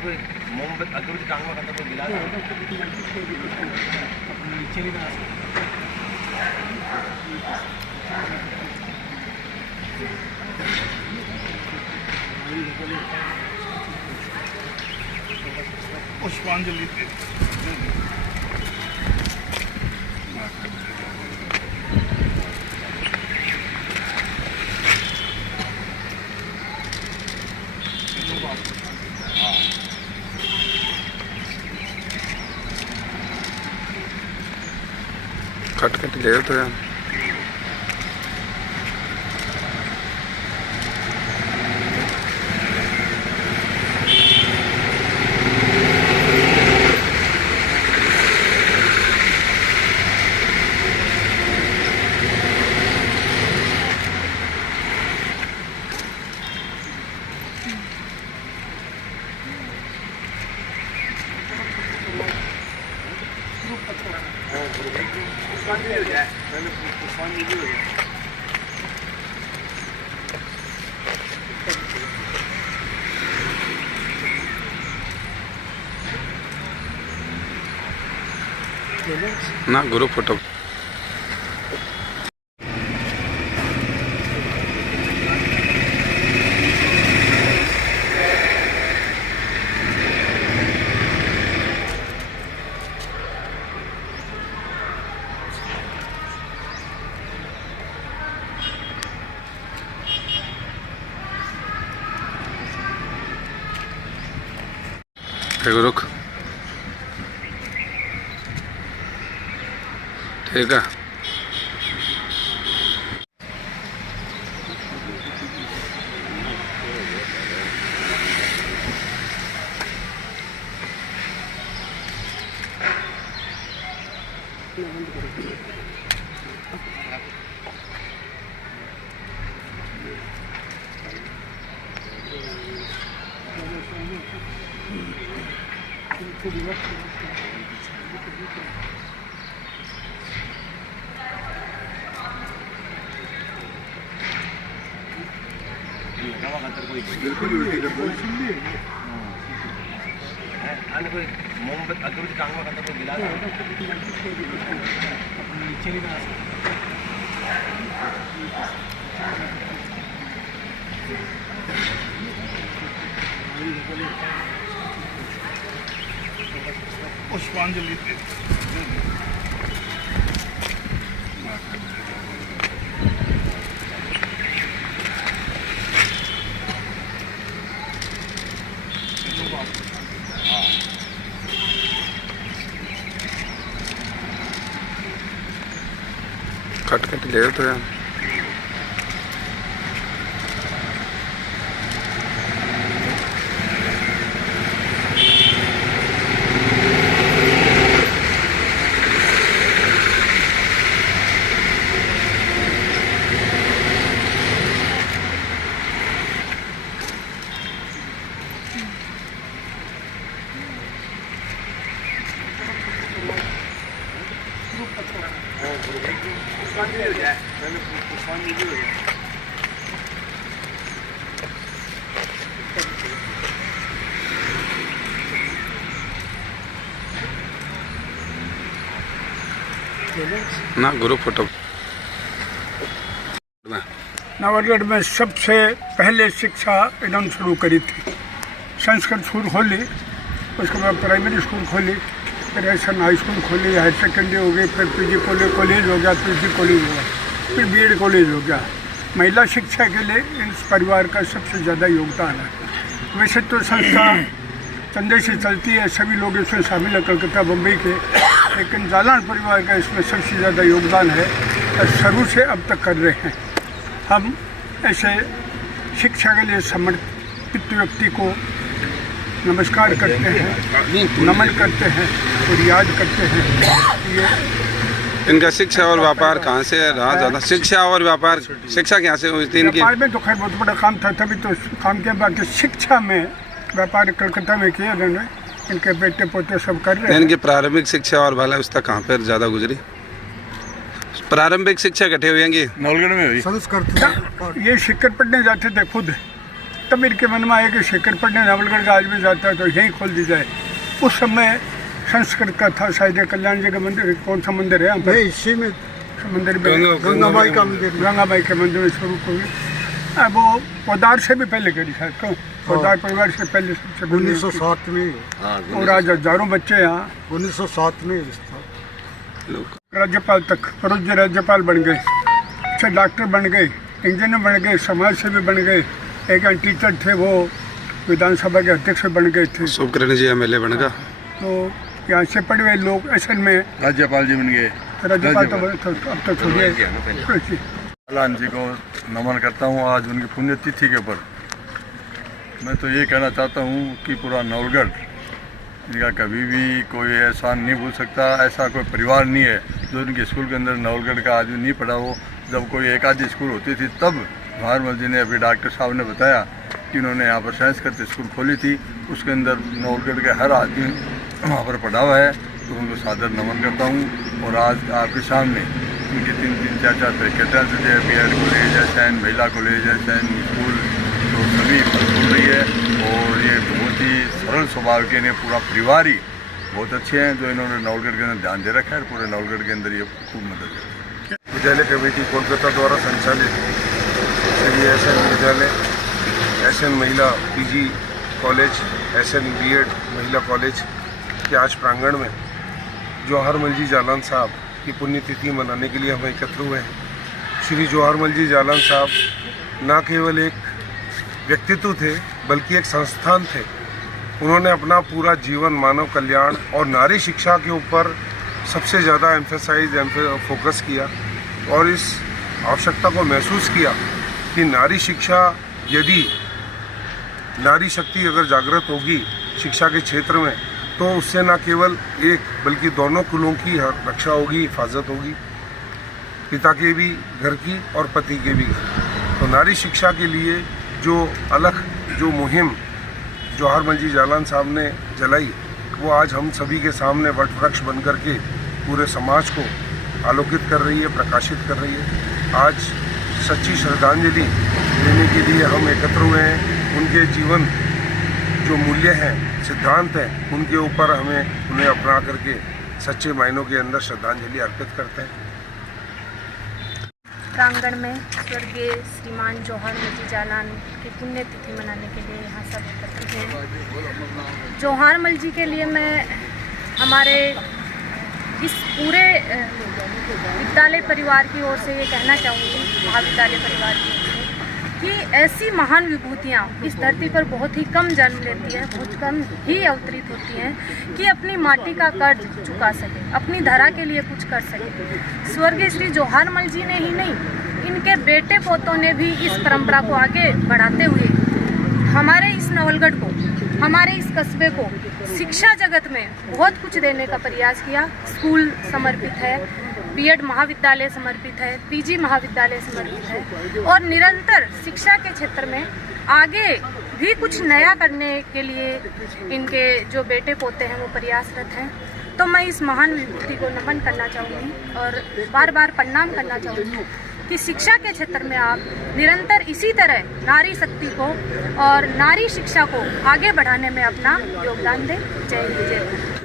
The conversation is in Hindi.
कोई मोमबत्ती अगरबत्ती टांगवा करता कोई गिलास नीचे भी ना पुष्पांजलि कट कट ले तो यार ना गुरु फोटो रुक ठीक है कोई मोमबत्ती अगरबत्ती टांगवा करता कोई गिलास नीचे भी ना पुष्पांजलि कट कट ले तो यार ना गुरु फोटो नवागढ़ में सबसे पहले शिक्षा एकदम शुरू करी थी। संस्कृत स्कूल खोली, उसके बाद प्राइमरी स्कूल खोली, फिर ऐसा हाई स्कूल खोली, हायर सेकेंडरी हो गई, फिर पीजी कॉलेज हो गया, पीजी कॉलेज हो गया, फिर बीएड कॉलेज हो गया। महिला शिक्षा के लिए इस परिवार का सबसे ज़्यादा योगदान है। वैसे तो संस्था चंदे से चलती है, सभी लोग इसमें शामिल है कलकत्ता बम्बई के, लेकिन जालान परिवार का इसमें सबसे ज़्यादा योगदान है और शुरू से अब तक कर रहे हैं। हम ऐसे शिक्षा के लिए समर्पित व्यक्ति को नमस्कार करते हैं, नमन करते हैं और याद करते हैं। ये इनका शिक्षा और व्यापार कहाँ से रहा ज़्यादा? शिक्षा और व्यापार, शिक्षा कहाँ से हुई थी इनकी? व्यापार में तो खैर बहुत बड़ा काम था, तभी तो काम के बाद शिक्षा में व्यापार कलकत्ता में किया उन्होंने। इनके बेटे पोते सब कर रहे हैं। इनकी प्रारंभिक शिक्षा और भला उसका कहाँ पर ज़्यादा गुजरी? प्रारंभिक शिक्षा इकट्ठे हुई हैं नौलगढ़ में हुई। ये शिकर पढ़ने जाते थे खुद, तब इनके मन में आया कि शिकर पढ़ने नवलगढ़ का आदमी जाता है तो यहीं खोल दी जाए। उस समय संस्कृत का था, शायद कल्याण जी का मंदिर, कौन सा मंदिर है यहाँ पर? इसी में मंदिर में गंगाबाई का मंदिर, गंगाबाई के मंदिर में शुरू हुई। अब वो पोदार से भी पहले करी शायद, क्यों पोदार परिवार से पहले 1907 में। और आज हजारों बच्चे यहाँ 1907 में राज्यपाल तक, फरोज जी राज्यपाल बन गए, अच्छे डॉक्टर बन गए, इंजीनियर बन गए, समाज सेवी बन गए। एक टीचर थे, वो विधानसभा के अध्यक्ष बन गए थे। शुभकरण जी एमएलए बन गया। तो यहाँ से पढ़े हुए लोग असल में राज्यपाल जी बन गए। राज्यपाल तो अब तो छोड़िए। कल्याण जी को नमन करता हूँ आज उनकी पुण्यतिथि के ऊपर। मैं तो ये कहना चाहता हूँ कि पूरा नवलगढ़ इनका कभी भी कोई एहसान नहीं भूल सकता। ऐसा कोई परिवार नहीं है जो इनके स्कूल के अंदर नवलगढ़ का आदमी नहीं पढ़ा हो। जब कोई एक आधी स्कूल होती थी तब भारमल जी ने, अभी डॉक्टर साहब ने बताया कि उन्होंने यहाँ पर संस्कृत स्कूल खोली थी, उसके अंदर नवलगढ़ के हर आदमी वहाँ पर पढ़ा हुआ है। तो उनको सादर नमन करता हूँ। और आज आपके सामने उनकी 3-3, 4-4 फैकल्टियाँ जो है, BEd कॉलेज है, सैन महिला कॉलेज है, सैन स्कूल, तो सभी खुल रही है। और ये बहुत ही सरल स्वभाव के ने पूरा परिवार ही बहुत अच्छे हैं जो इन्होंने नवलगढ़ के अंदर ध्यान दे रखा है। पूरे नवलगढ़ के अंदर ये खूब मदद है। विद्यालय कमेटी कोलकाता द्वारा संचालित श्री SN विद्यालय, SN महिला PG कॉलेज, SN BEd महिला कॉलेज के आज प्रांगण में जवाहरमल जी जालान साहब की पुण्यतिथि मनाने के लिए हम एकत्र हुए हैं। श्री जवाहरमल जी जालान साहब न केवल एक व्यक्तित्व थे बल्कि एक संस्थान थे। उन्होंने अपना पूरा जीवन मानव कल्याण और नारी शिक्षा के ऊपर सबसे ज़्यादा फोकस किया और इस आवश्यकता को महसूस किया कि नारी शिक्षा, यदि नारी शक्ति अगर जागृत होगी शिक्षा के क्षेत्र में, तो उससे न केवल एक बल्कि दोनों कुलों की रक्षा होगी, हिफाजत होगी, पिता के भी घर की और पति के भी घर। तो नारी शिक्षा के लिए जो मुहिम जवाहरमल जी जालान साहब ने जलाई, वो आज हम सभी के सामने वट वृक्ष बन कर के पूरे समाज को आलोकित कर रही है, प्रकाशित कर रही है। आज सच्ची श्रद्धांजलि देने के लिए हम एकत्र हुए हैं। उनके जीवन जो मूल्य हैं, सिद्धांत हैं, उनके ऊपर हमें उन्हें अपना करके सच्चे मायनों के अंदर श्रद्धांजलि अर्पित करते हैं। प्रांगण में स्वर्गीय श्रीमान जवाहरमल जी जालान की पुण्यतिथि मनाने के लिए यहाँ सब एकत्रित हैं। जवाहरमल जी के लिए मैं हमारे इस पूरे विद्यालय परिवार की ओर से ये कहना चाहूँगी, महाविद्यालय परिवार की ओर से, कि ऐसी महान विभूतियाँ इस धरती पर बहुत ही कम जन्म लेती है, बहुत कम ही अवतरित होती हैं कि अपनी माटी का कर्ज चुका सके, अपनी धरा के लिए कुछ कर सके। स्वर्गीय श्री जवाहरमल जी ने ही नहीं, इनके बेटे पोतों ने भी इस परंपरा को आगे बढ़ाते हुए हमारे इस नवलगढ़ को, हमारे इस कस्बे को शिक्षा जगत में बहुत कुछ देने का प्रयास किया। स्कूल समर्पित है, BEd महाविद्यालय समर्पित है, PG महाविद्यालय समर्पित है और निरंतर शिक्षा के क्षेत्र में आगे भी कुछ नया करने के लिए इनके जो बेटे पोते हैं वो प्रयासरत हैं। तो मैं इस महान विभूति को नमन करना चाहूँगी और बार बार प्रणाम करना चाहूँगी कि शिक्षा के क्षेत्र में आप निरंतर इसी तरह नारी शक्ति को और नारी शिक्षा को आगे बढ़ाने में अपना योगदान दें। जय हिंद, जय भारत।